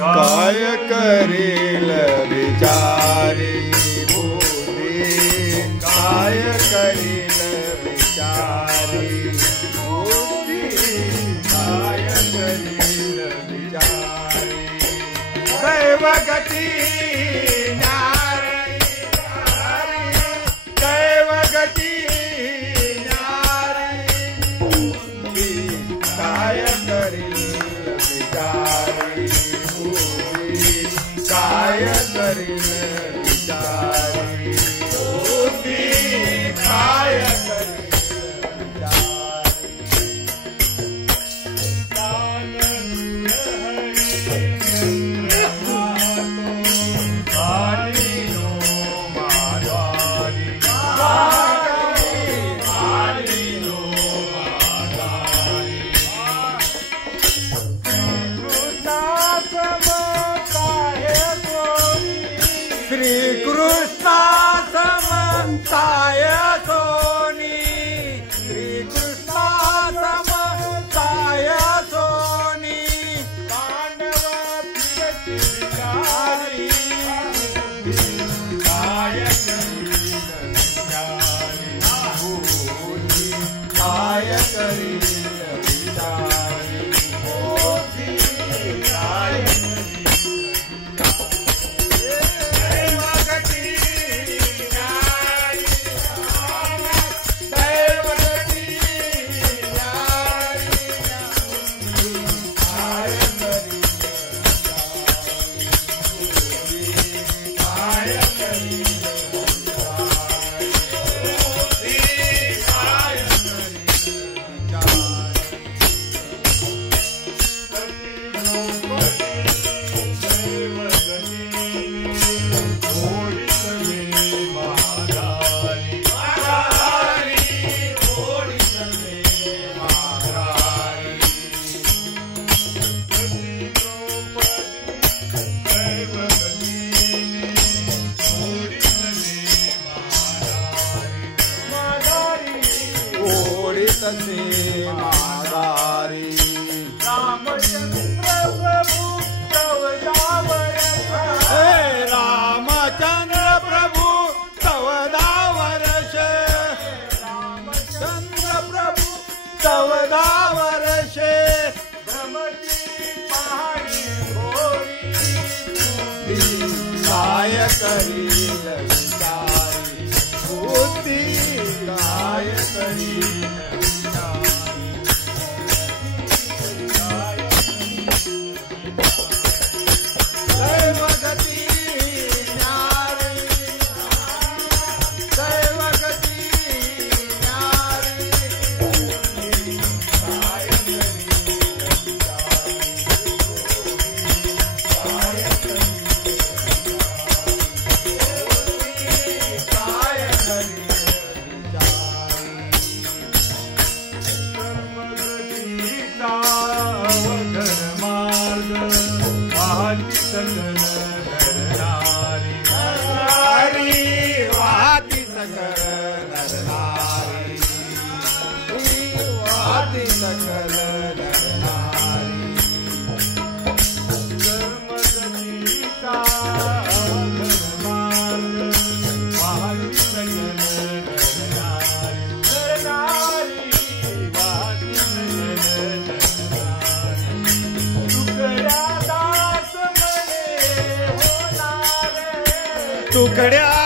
काय करील विचारी बुद्धी, काय करील विचारी बुद्धी, काय करील विचारी. दैवगती न्यारी, दैवगती न्यारी बुद्धी, काय करील विचारी बुद्धी, काय करील विचारी बुद्धी, काय करील श्री कृष्णा समंताय सोनी, श्री कृष्णा समंताय सोनी, पांडव विचारी काय करील विचारी बुद्धी, काय करील विचारी बुद्धी, काय तसे माघारी. रामचंद्र प्रभु तव दावरश, हे रामचंद्र प्रभु तव दावरश, रामचंद्र प्रभु तव दावरश, भ्रमती पहाड़ी घोरी, काय करील विचारी बुद्धि, काय करील टुकड्या